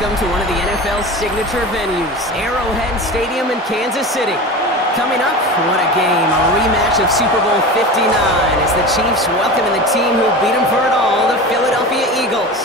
Welcome to one of the NFL's signature venues, Arrowhead Stadium in Kansas City. Coming up, what a game, a rematch of Super Bowl 59 as the Chiefs welcoming the team who beat them for it all, the Philadelphia Eagles.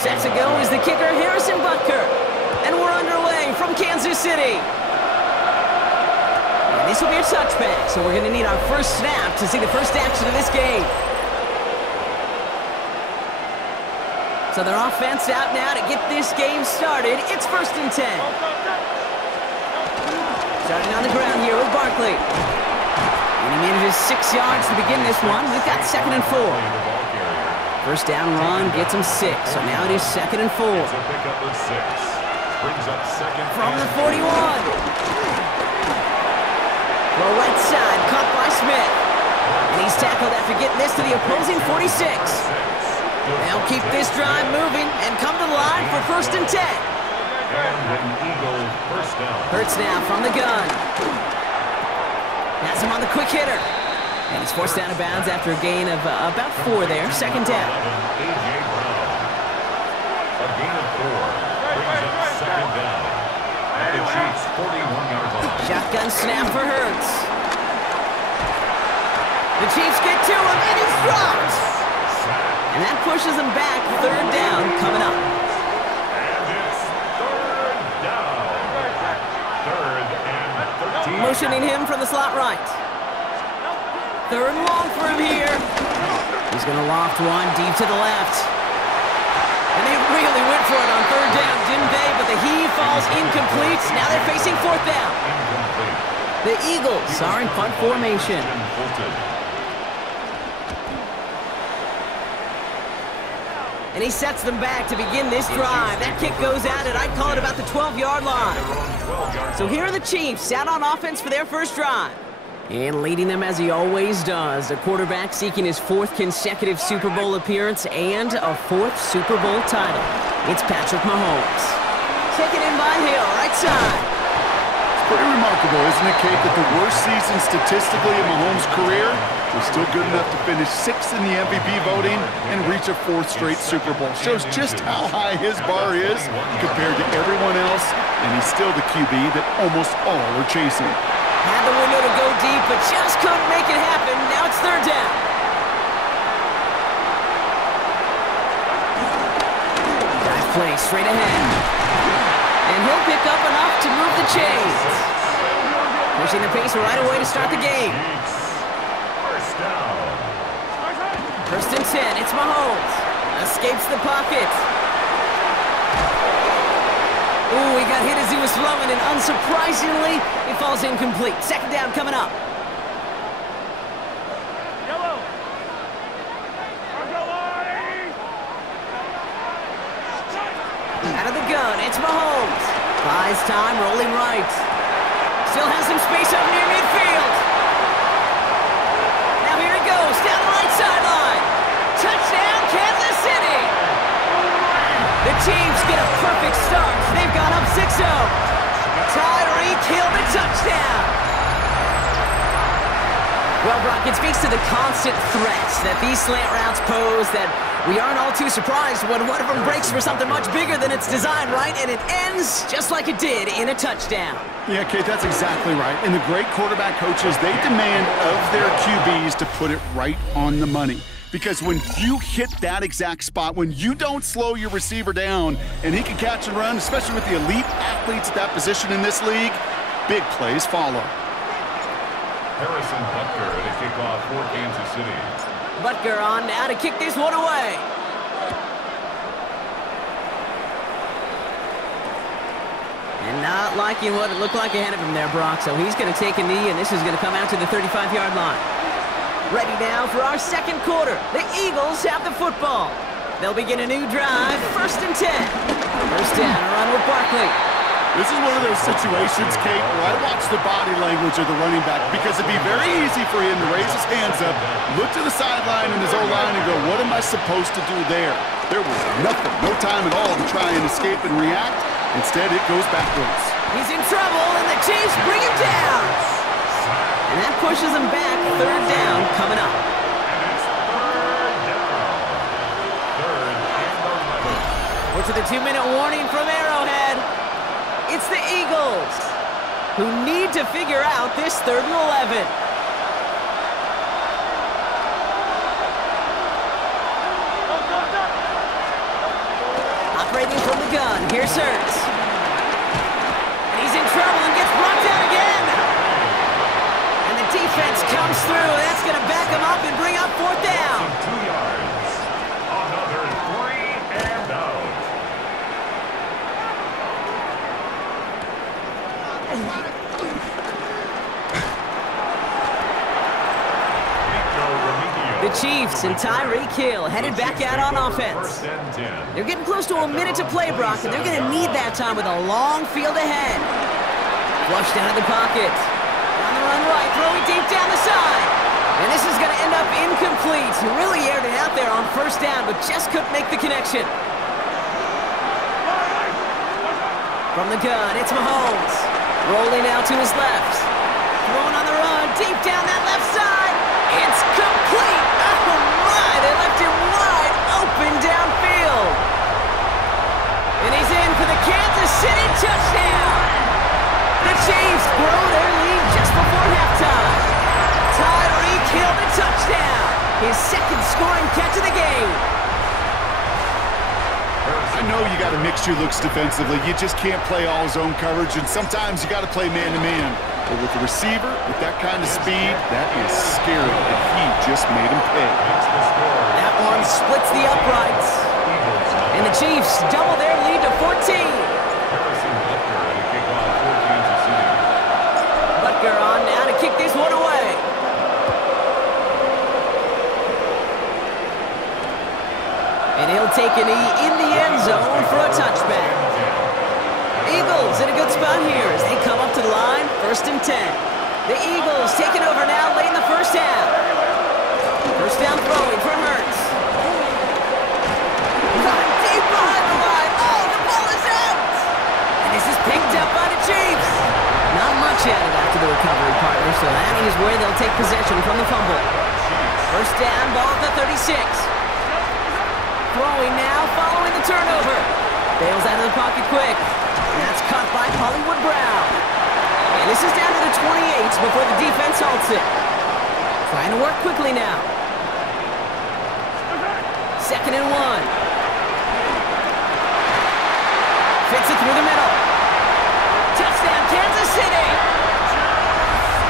Set to go is the kicker, Harrison Butker. And we're underway from Kansas City. And this will be a touchback, so we're going to need our first snap to see the first action of this game. So their offense out now to get this game started. It's 1st and 10. Starting on the ground here with Barkley. And he manages 6 yards to begin this one. We've got 2nd and 4. First down run gets him 6, so now it is 2nd and 4. From the 41. Well, right side, caught by Smith. And he's tackled after getting this to the opposing 46. They'll keep this drive moving and come to the line for 1st and 10. Hurts now from the gun. Has him on the quick hitter. And he's forced down of bounds after a gain of about 4 there. 2nd down. A gain of 4 brings up 2nd down. And the Chiefs 41 yards on. Shotgun snap for Hurts. The Chiefs get to him, and he's dropped. And that pushes him back. 3rd down coming up. And it's 3rd down. 3rd and 13. Motioning him from the slot right. 3rd and long for him here. He's going to loft one deep to the left. And they really went for it on 3rd down, didn't they? But the heave falls incomplete. Now they're facing 4th down. The Eagles are in punt formation. And he sets them back to begin this drive. That kick goes out at, I'd call it about the 12-yard line. So here are the Chiefs out on offense for their first drive. And leading them as he always does, the quarterback seeking his 4th consecutive Super Bowl appearance and a 4th Super Bowl title. It's Patrick Mahomes. Taken in by Hill, right side. It's pretty remarkable, isn't it, Kate, that the worst season statistically in Mahomes' career was still good enough to finish 6th in the MVP voting and reach a 4th straight Super Bowl. Shows just how high his bar is compared to everyone else, and he's still the QB that almost all are chasing. Had the window to go deep, but just couldn't make it happen. Now it's 3rd down. Dive play straight ahead. And he'll pick up enough to move the chains. Pushing the pace right away to start the game. 1st and 10, it's Mahomes. Escapes the pocket. Ooh, he got hit as he was throwing, and unsurprisingly, it falls incomplete. 2nd down coming up. Out of the gun, it's Mahomes. Buys time, rolling right. Still has some space up near midfield. Now here he goes, down the right sideline. Touchdown, Kansas City. The Chiefs get a perfect start. They've gone up 6-0. Tyreek Hill, the touchdown. Well, Brock, it speaks to the constant threats that these slant routes pose that we aren't all too surprised when one of them breaks for something much bigger than its design, right? And it ends just like it did in a touchdown. Yeah, Kate, that's exactly right. And the great quarterback coaches, they demand of their QBs to put it right on the money. Because when you hit that exact spot, when you don't slow your receiver down and he can catch and run, especially with the elite athletes at that position in this league, big plays follow. Harrison Butker to kick off for Kansas City. Butker on now to kick this one away. And not liking what it looked like ahead of him there, Brock. So he's going to take a knee, and this is going to come out to the 35-yard line. Ready now for our 2nd quarter. The Eagles have the football. They'll begin a new drive, 1st and 10. First down, a run with Barkley. This is one of those situations, Kate, where I watch the body language of the running back because it'd be very easy for him to raise his hands up, look to the sideline in his O-line and go, what am I supposed to do there? There was nothing, no time at all to try and escape and react. Instead, it goes backwards. He's in trouble, and the Chiefs bring him down. And that pushes him back. Third down coming up. We're to the 2-minute warning from Arrowhead. It's the Eagles, who need to figure out this 3rd and 11. Operating from the gun, here's Hurts. And he's in trouble and gets brought down again. And the defense comes through. That's going to back him up and bring up 4th down. 2 yards. Another 3 and out. The Chiefs and Tyreek Hill headed back out on offense. They're getting close to a minute to play, Brock, and they're going to need that time with a long field ahead. Flush down in the pocket. On the run right, throwing deep down the side. And this is going to end up incomplete. He really aired it out there on 1st down, but just couldn't make the connection. From the gun, it's Mahomes. Rolling out to his left. Throwing on the run, deep down that left side. It's complete. Oh, my. They left him wide open downfield. And he's in for the Kansas City touchdown. The Chiefs grow their lead just before halftime. Tyreek Hill the touchdown. His 2nd scoring catch of the game. I know you got to mix your looks defensively. You just can't play all zone coverage, and sometimes you got to play man-to-man. But with the receiver, with that kind of speed, that is scary, and he just made him pay. That one splits the uprights. And the Chiefs double their lead to 14. Butker on now to kick this one away. And he'll take a knee in the end zone for a touchback. Eagles in a good spot here as they come up to the line, 1st and 10. The Eagles taking over now late in the 1st half. 1st down throwing for Hurts. Caught deep behind the line. Oh, the ball is out! And this is picked up by the Chiefs. Not much added after the recovery, partner, so that is where they'll take possession from the fumble. 1st down, ball at the 36. Throwing now, following the turnover. Bails out of the pocket quick. That's caught by Hollywood Brown. And this is down to the 28 before the defense halts it. Trying to work quickly now. 2nd and 1. Fits it through the middle. Touchdown, Kansas City.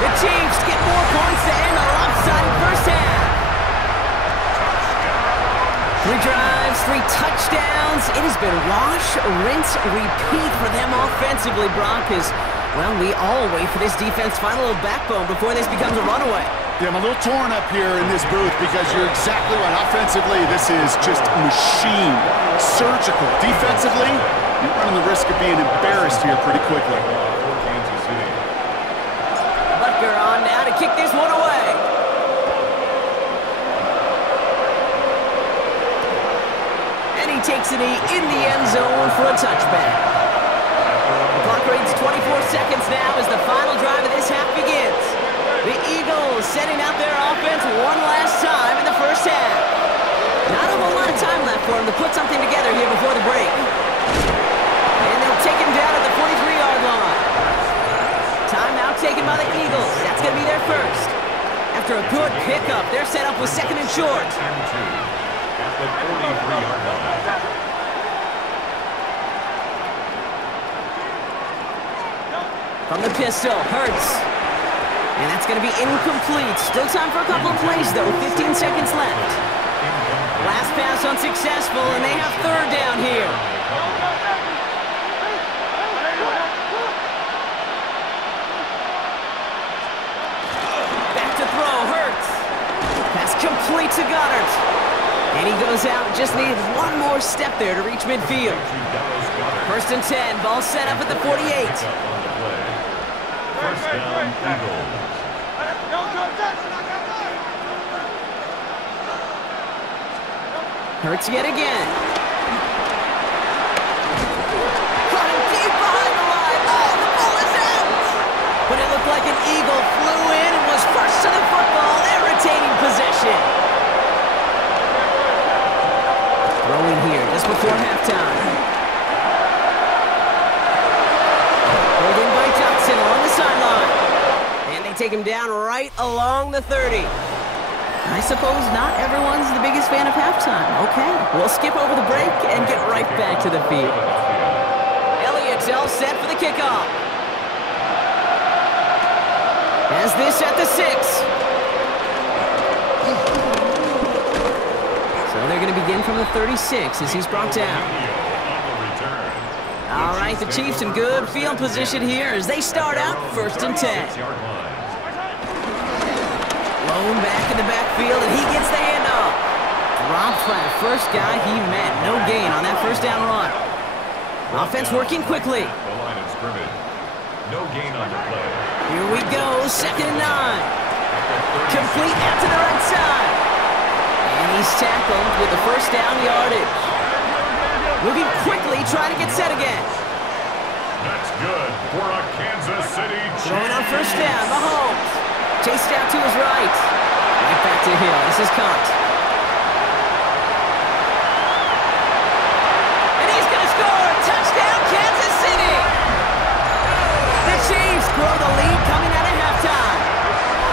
The Chiefs get more points to end a lopsided 1st half. 3 drives, 3 touchdowns. It has been wash, rinse, repeat for them offensively, Brock, as, well, we all wait for this defense to find a little backbone before this becomes a runaway. Yeah, I'm a little torn up here in this booth because you're exactly right. Offensively, this is just machine, surgical. Defensively, you're running the risk of being embarrassed here pretty quickly. Butker on now to kick this one away. And he takes a knee in the end zone for a touchback. The clock reads 24 seconds now as the final drive of this half begins. The Eagles setting out their offense one last time in the 1st half. Not a whole lot of time left for them to put something together here before the break. And they'll take him down at the 43-yard line. Timeout taken by the Eagles. That's going to be their first. After a good pickup, they're set up with 2nd and short. At the 43-yard line. From the pistol, Hurts. And that's going to be incomplete. Still time for a couple of plays, though. 15 seconds left. Last pass unsuccessful, and they have 3rd down here. Back to throw, Hurts. Pass complete to Goddard. And he goes out, just needed one more step there to reach midfield. 1st and 10, ball set up at the 48. 1st down, Eagles. Hurts yet again. Caught him take him down right along the 30. I suppose not everyone's the biggest fan of halftime. Okay, we'll skip over the break and get right back to the field. Elliott's all set for the kickoff. Has this at the 6. So they're going to begin from the 36 as he's brought down. All right, the Chiefs in good field position here as they start out 1st and 10. Lone back in the backfield, and he gets the handoff. Dropped by the first guy he met. No gain on that first down run. Offense working quickly. The line of scrimmage. No gain on the play. Here we go, 2nd and 9. Complete out to the right side. And he's tackled with the first down yardage. Moving quickly, trying to get set again. That's good for a Kansas City Chiefs. Throwing on first down, Mahomes. Chased out to his right. Right back to Hill. This is caught. And he's going to score. Touchdown, Kansas City. The Chiefs grow the lead coming out of halftime.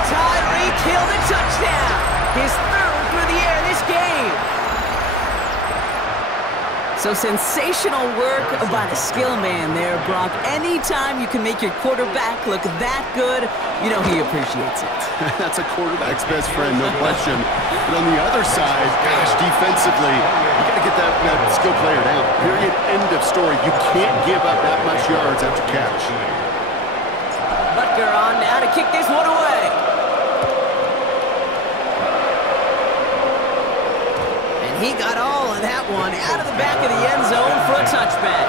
Tyreek Hill, the touchdown. His 3rd through the air this game. So sensational work by the skill man there, Brock. Anytime you can make your quarterback look that good, you know he appreciates it. That's a quarterback's best friend, no question. But on the other side, gosh, defensively, you got to get that skill player down. Period, end of story. You can't give up that much yards after catch. Butker on now to kick this one away. He got all of that one out of the back of the end zone for a touchback.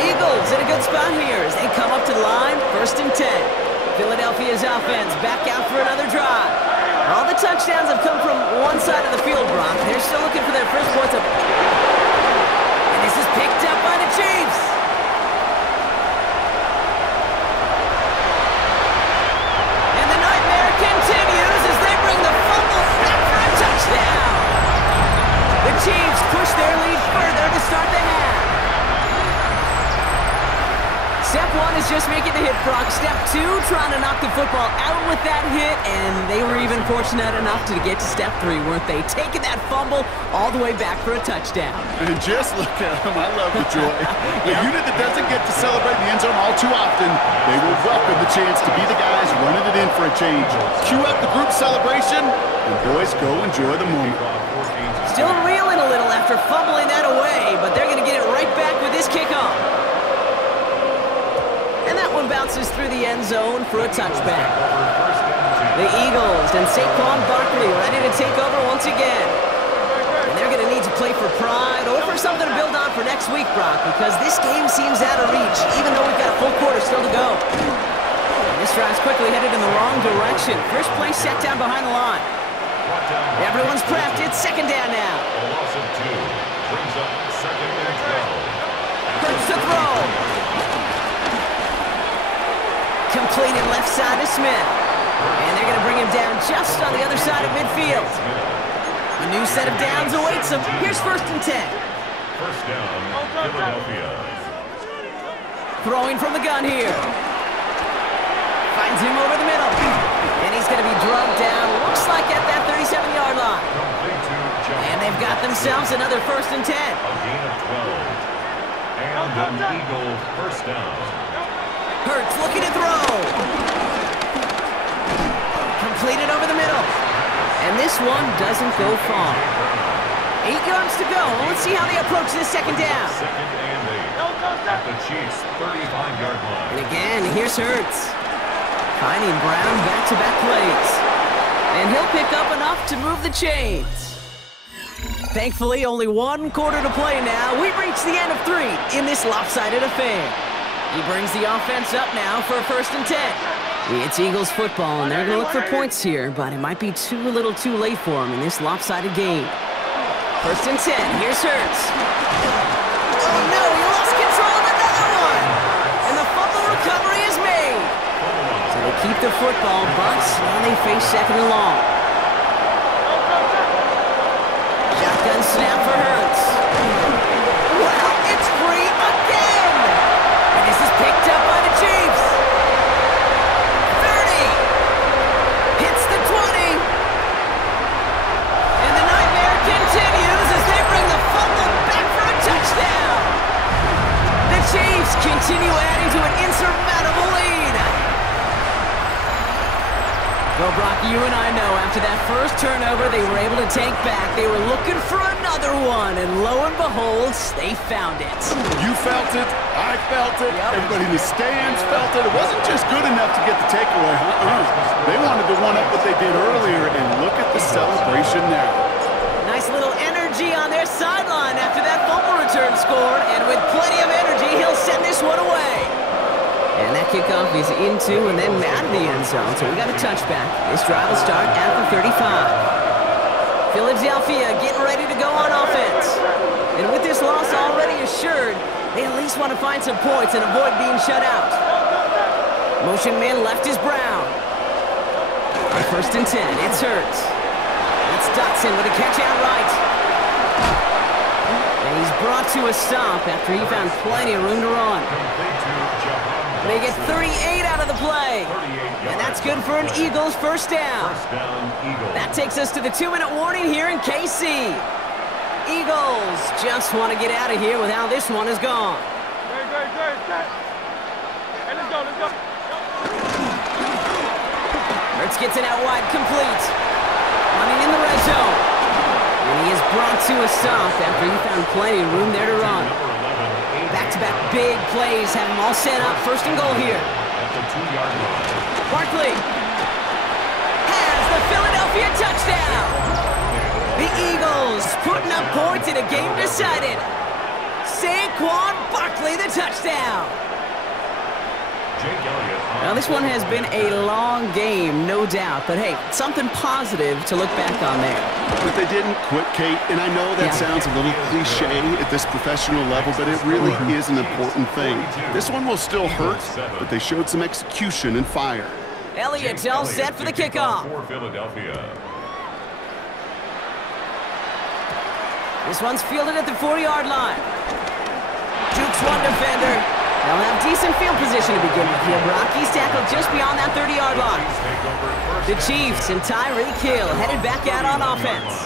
Eagles in a good spot here as they come up to the line, 1st and 10. Philadelphia's offense back out for another drive. All the touchdowns have come from one side of the field, Brock. They're still looking for their first points up. And this is picked up by the Chiefs. And the nightmare continues as they bring the fumble back for a touchdown. The Chiefs push their lead further to start the half. Step 1 is just making the hit, Brock. Step 2, trying to knock the football out with that hit, and they were even fortunate enough to get to step 3, weren't they? Taking that fumble all the way back for a touchdown. And just look at them. I love the joy. The unit that doesn't get to celebrate in the end zone all too often, they will welcome the chance to be the guys running it in for a change. Cue up the group celebration, and boys, go enjoy the moment. Still reeling a little after fumbling that away, but they're going to get it right back with this kickoff. And that one bounces through the end zone for a touchback. The Eagles and Saquon Barkley ready to take over once again. And they're going to need to play for pride or for something to build on for next week, Brock, because this game seems out of reach, even though we've got a full quarter still to go. And this drive's quickly headed in the wrong direction. First play set down behind the line. Everyone's prepped. It's 2nd down now. A loss of 2 brings up 2nd and 12. Hurts to throw. Completed left side to Smith. And they're going to bring him down just on the other side of midfield. A new set of downs awaits him. Here's 1st and 10. First down, Philadelphia. Throwing from the gun here. Finds him over the middle. And he's going to be drugged down. Looks like at that 37-yard line. And they've got themselves another 1st and 10. A gain of 12. And an Eagle first down. Hurts looking to throw. Completed over the middle. And this one doesn't go far. 8 yards to go. Let's see how they approach this 2nd down. 2nd and 8. At the Chiefs' 35-yard line. And again, here's Hurts. Finding Brown back-to-back plays. And he'll pick up enough to move the chains. Thankfully, only 1 quarter to play now. We've reached the end of 3 in this lopsided affair. He brings the offense up now for a 1st and 10. It's Eagles football, and they're going to look for points here, but it might be too little too late for them in this lopsided game. 1st and 10. Here's Hurts. Oh, no, he lost control of another one. And the fumble recovery is made. So they keep the football, but now they face 2nd and long. Shotgun snap for Hurts. Wow, it's free again. And this is picked up by the Chiefs. 30. Chiefs continue adding to an insurmountable lead. Well, Brock, you and I know after that first turnover they were able to take back, they were looking for another one, and lo and behold, they found it. You felt it, I felt it, everybody in the stands felt it. It wasn't just good enough to get the takeaway. They wanted to one-up what they did earlier, and look at the celebration now. Nice little energy on their sideline after that fumble return scored, and with plenty of energy, he'll send this one away. And that kickoff is into and then out of the end zone, so we got a touchback. This drive will start at the 35. Philadelphia getting ready to go on offense. And with this loss already assured, they at least want to find some points and avoid being shut out. Motion man left is Brown. First and 10, it's Hurts. That's Dotson with a catch out right. And he's brought to a stop after he found plenty of room to run. They get 38 out of the play. And that's good for an Eagles first down. That takes us to the 2-minute warning here in KC. Eagles just want to get out of here with how this one is gone. Hurts gets it out wide, complete. Running in the red zone. And he is brought to a stop after he found plenty of room there to run. Back-to-back big plays have them all set up. First and goal here. Barkley has the Philadelphia touchdown. The Eagles putting up points in a game decided. Saquon Barkley the touchdown. Now this one has been a long game, no doubt, but hey, something positive to look back on there. But they didn't quit, Kate, and I know that sounds a little cliche at this professional level, but it really is an important thing. This one will still hurt, but they showed some execution and fire. Elliott all set for the kickoff. This one's fielded at the 40-yard line. Jukes one defender. They'll have decent field position to begin with here. Brock, he's tackled just beyond that 30-yard line. The Chiefs and Tyreek Hill headed back out on offense.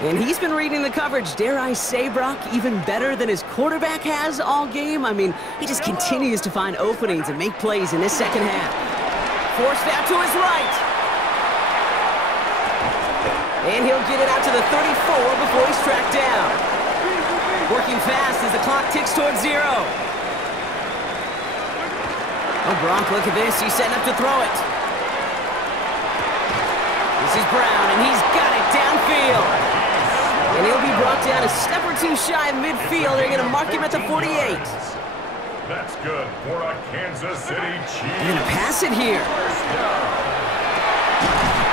And he's been reading the coverage, dare I say, Brock, even better than his quarterback has all game. I mean, he just continues to find openings and make plays in this second half. Forced out to his right. And he'll get it out to the 34 before he's tracked down. Working fast as the clock ticks towards 0. Oh, Brock, look at this. He's setting up to throw it. This is Brown, and he's got it downfield. And he'll be brought down a step or two shy of midfield. They're going to mark him at the 48. That's good for a Kansas City Chiefs. They're going to pass it here.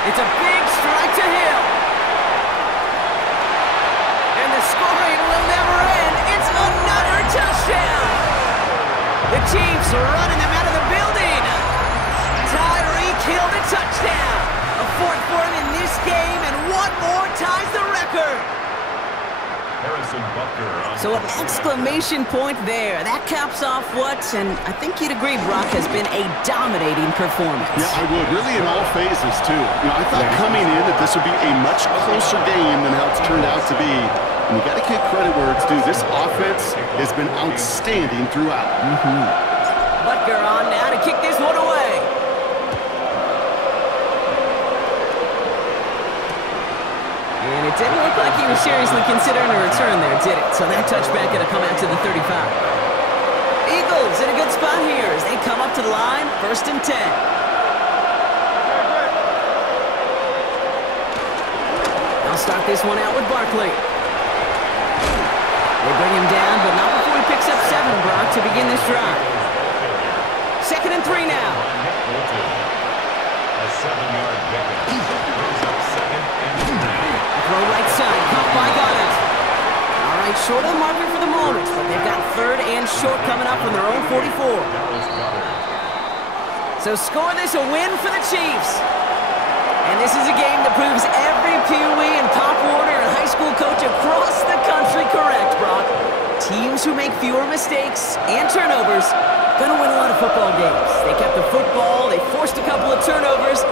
It's a big strike to Hill. And the scoring will never end. It's another touchdown. The Chiefs are running them out of the building. Tyreek Hill the touchdown. A fourth for him in this game, and one more ties the record. So an exclamation point there. That caps off what, and I think you'd agree, Brock, has been a dominating performance. Yeah, I would. Really in all phases, too. You know, I thought coming in that this would be a much closer game than how it's turned out to be. And you got to give credit where it's due. This offense has been outstanding throughout. Butker on now to kick this one away. And it didn't look like he was seriously considering a return there, did it? So that touchback going to come out to the 35. Eagles in a good spot here as they come up to the line, first and 10. I'll start this one out with Barkley. They bring him down, but not before he picks up 7, Brock, to begin this drive. Second and 3 now. A 7-yard pickup. Brings up second and 3. Throw right side, caught by Goddard. All right, short of the marker for the moment, but they've got third and short coming up from their own 44. So score this a win for the Chiefs. And this is a game that proves every Pee Wee and Pop Warner and high school coach across the country correct, Brock. Teams who make fewer mistakes and turnovers gonna win a lot of football games. They kept the football, they forced a couple of turnovers,